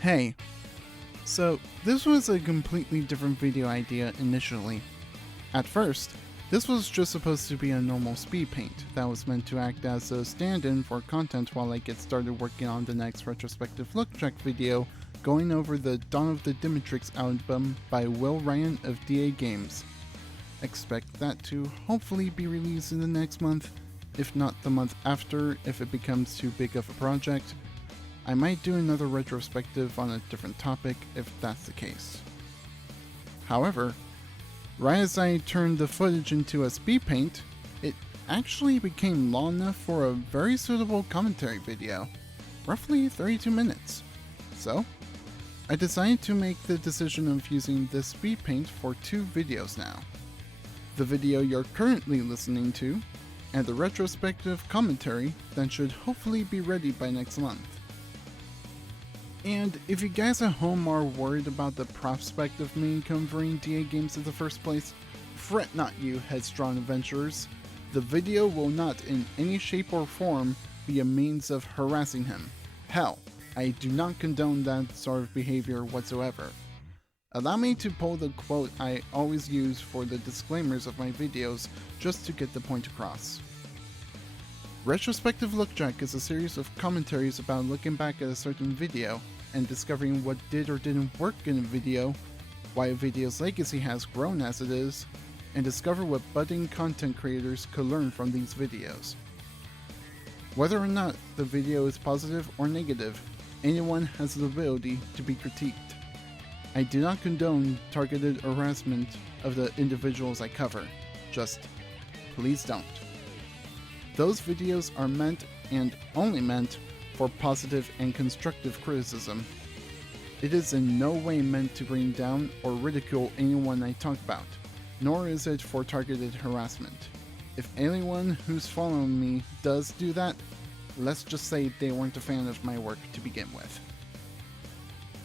Hey, so this was a completely different video idea initially. At first, this was just supposed to be a normal Speedpaint that was meant to act as a stand-in for content while I get started working on the next Retrospective Look-Jack video going over the Dawn of the Dimitrix album by Will Ryan of DA Games. Expect that to hopefully be released in the next month, if not the month after if it becomes too big of a project. I might do another retrospective on a different topic if that's the case. However, right as I turned the footage into a Speedpaint, it actually became long enough for a very suitable commentary video, roughly 32 minutes. So, I decided to make the decision of using this Speedpaint for 2 videos now. The video you're currently listening to, and the retrospective commentary that should hopefully be ready by next month. And if you guys at home are worried about the prospect of me covering DA Games in the first place, fret not, you headstrong adventurers. The video will not in any shape or form be a means of harassing him. Hell, I do not condone that sort of behavior whatsoever. Allow me to pull the quote I always use for the disclaimers of my videos just to get the point across. Retrospective Look-Jack is a series of commentaries about looking back at a certain video and discovering what did or didn't work in a video, why a video's legacy has grown as it is, and discover what budding content creators could learn from these videos. Whether or not the video is positive or negative, anyone has the ability to be critiqued. I do not condone targeted harassment of the individuals I cover, just please don't. Those videos are meant, and only meant, for positive and constructive criticism. It is in no way meant to bring down or ridicule anyone I talk about, nor is it for targeted harassment. If anyone who's following me does do that, let's just say they weren't a fan of my work to begin with.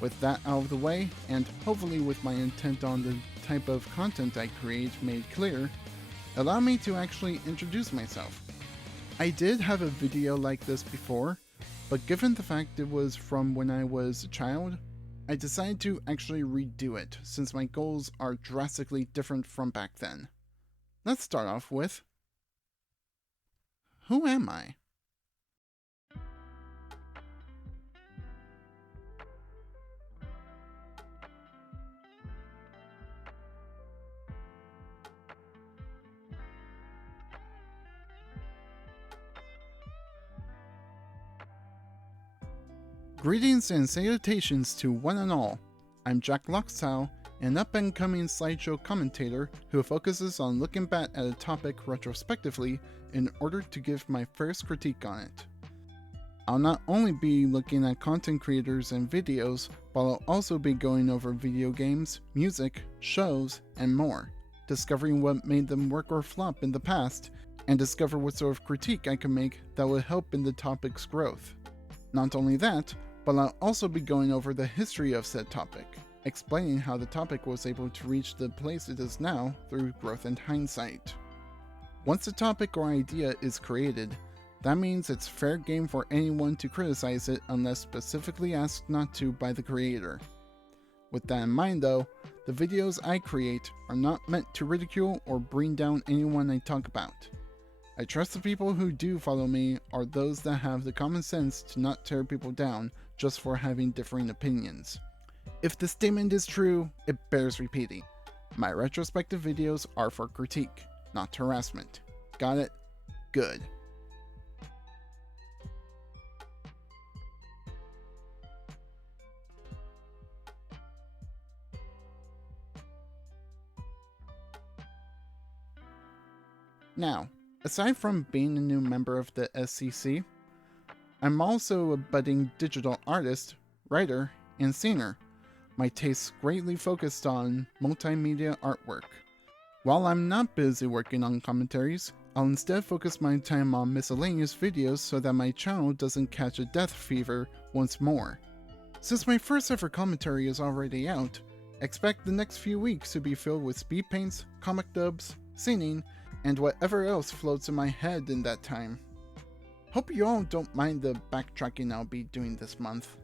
With that out of the way, and hopefully with my intent on the type of content I create made clear, allow me to actually introduce myself. I did have a video like this before, but given the fact it was from when I was a child, I decided to actually redo it since my goals are drastically different from back then. Let's start off with, who am I? Greetings and salutations to one and all. I'm Jack Loxtow, an up-and-coming slideshow commentator who focuses on looking back at a topic retrospectively in order to give my first critique on it. I'll not only be looking at content creators and videos, but I'll also be going over video games, music, shows, and more, discovering what made them work or flop in the past, and discover what sort of critique I can make that will help in the topic's growth. Not only that, but I'll also be going over the history of said topic, explaining how the topic was able to reach the place it is now through growth and hindsight. Once a topic or idea is created, that means it's fair game for anyone to criticize it unless specifically asked not to by the creator. With that in mind though, the videos I create are not meant to ridicule or bring down anyone I talk about. I trust the people who do follow me are those that have the common sense to not tear people down just for having differing opinions. If the statement is true, it bears repeating. My retrospective videos are for critique, not harassment. Got it? Good. Now, aside from being a new member of the SCC, I'm also a budding digital artist, writer, and singer. My tastes greatly focused on multimedia artwork. While I'm not busy working on commentaries, I'll instead focus my time on miscellaneous videos so that my channel doesn't catch a death fever once more. Since my first ever commentary is already out, expect the next few weeks to be filled with speed paints, comic dubs, singing, and whatever else floats in my head in that time. Hope you all don't mind the backtracking I'll be doing this month.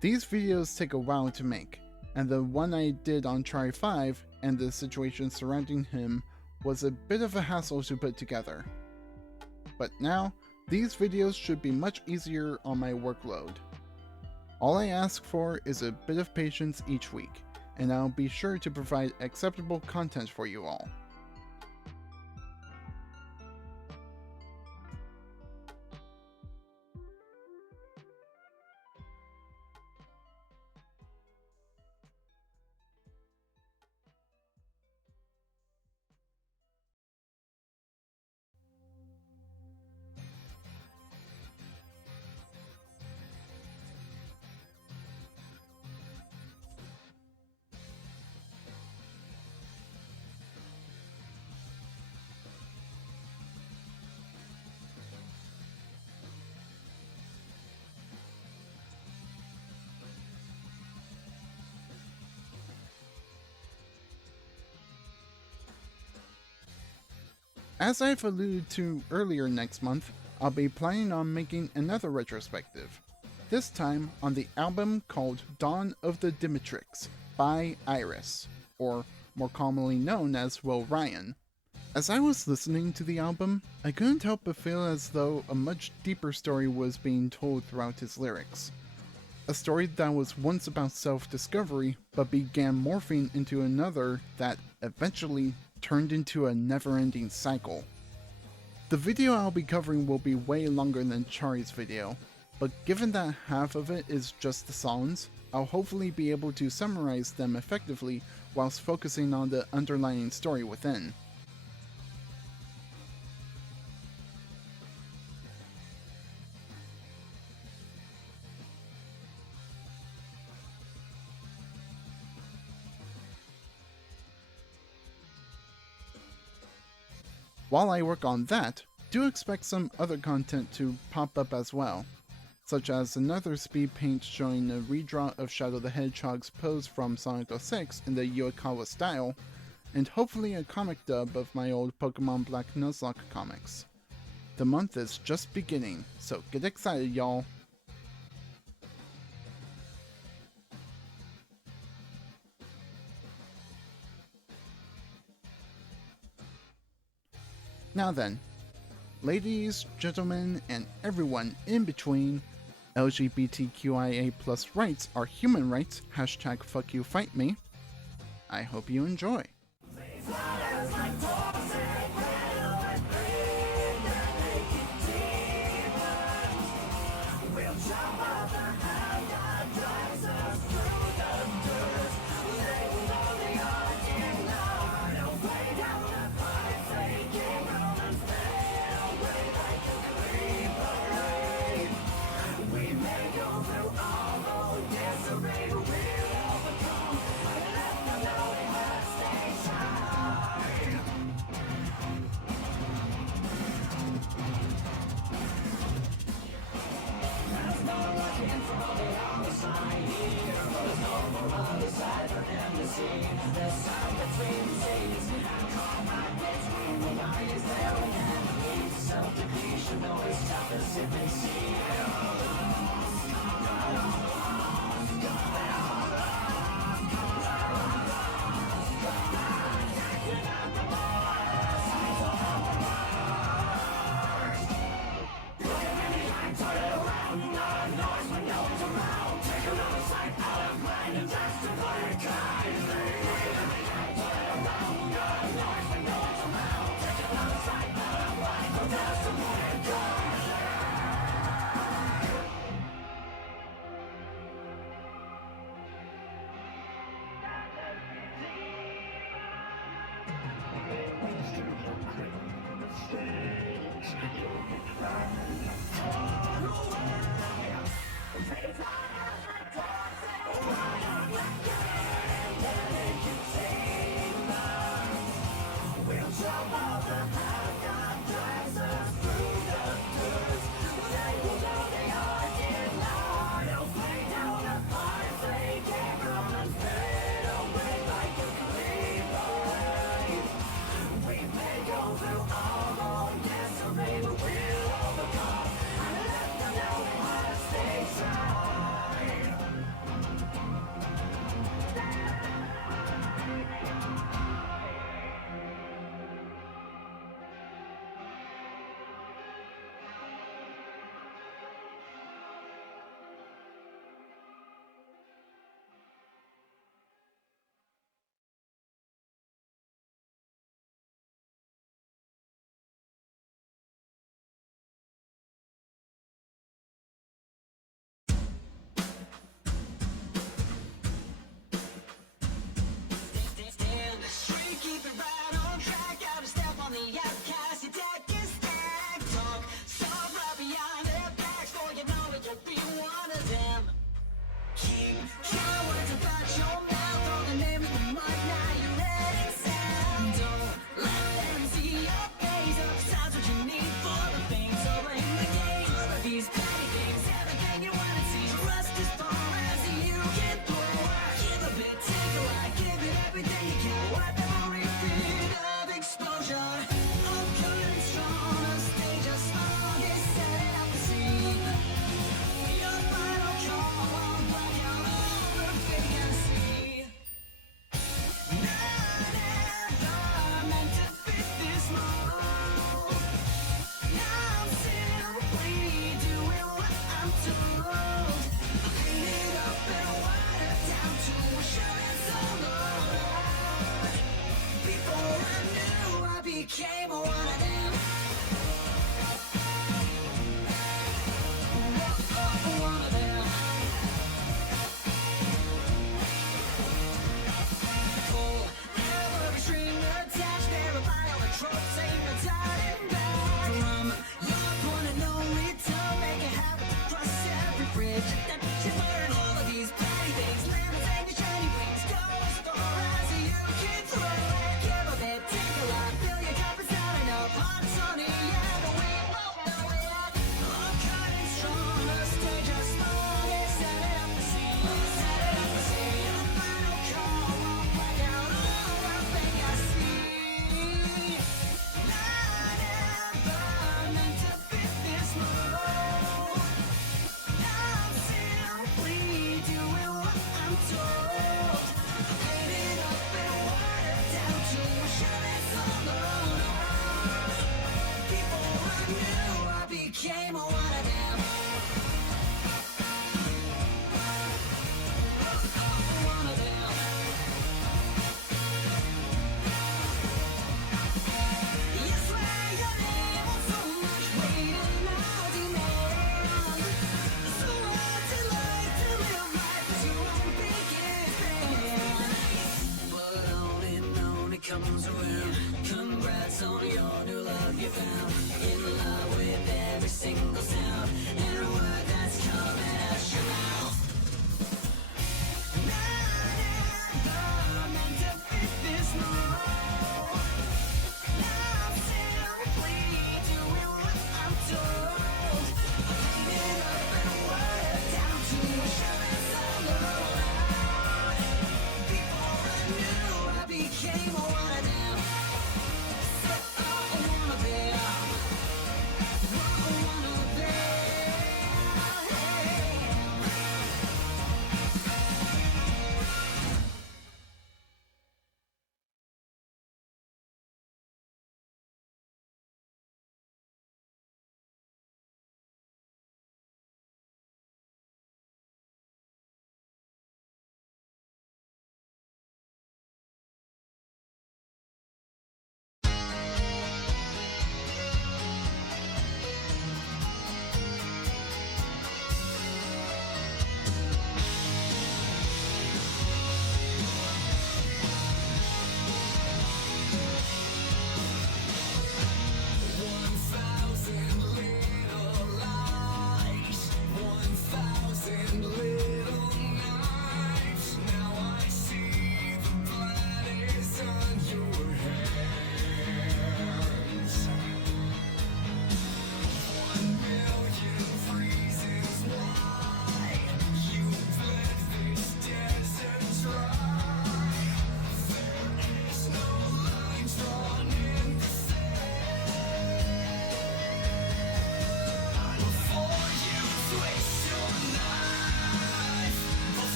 These videos take a while to make, and the one I did on Try 5 and the situation surrounding him was a bit of a hassle to put together. But now, these videos should be much easier on my workload. All I ask for is a bit of patience each week, and I'll be sure to provide acceptable content for you all. As I've alluded to earlier next month, I'll be planning on making another retrospective, this time on the album called Dawn of the Dimitrix by Iris, or more commonly known as Will Ryan. As I was listening to the album, I couldn't help but feel as though a much deeper story was being told throughout his lyrics. A story that was once about self-discovery, but began morphing into another that eventually turned into a never-ending cycle. The video I'll be covering will be way longer than Chari's video, but given that half of it is just the songs, I'll hopefully be able to summarize them effectively whilst focusing on the underlying story within. While I work on that, do expect some other content to pop up as well, such as another Speedpaint showing a redraw of Shadow the Hedgehog's pose from Sonic 06 in the Uekawa style, and hopefully a comic dub of my old Pokemon Black Nuzlocke comics. The month is just beginning, so get excited, y'all! Now then, ladies, gentlemen, and everyone in between, LGBTQIA+ rights are human rights, #FuckYouFightMe. I hope you enjoy. became one of them.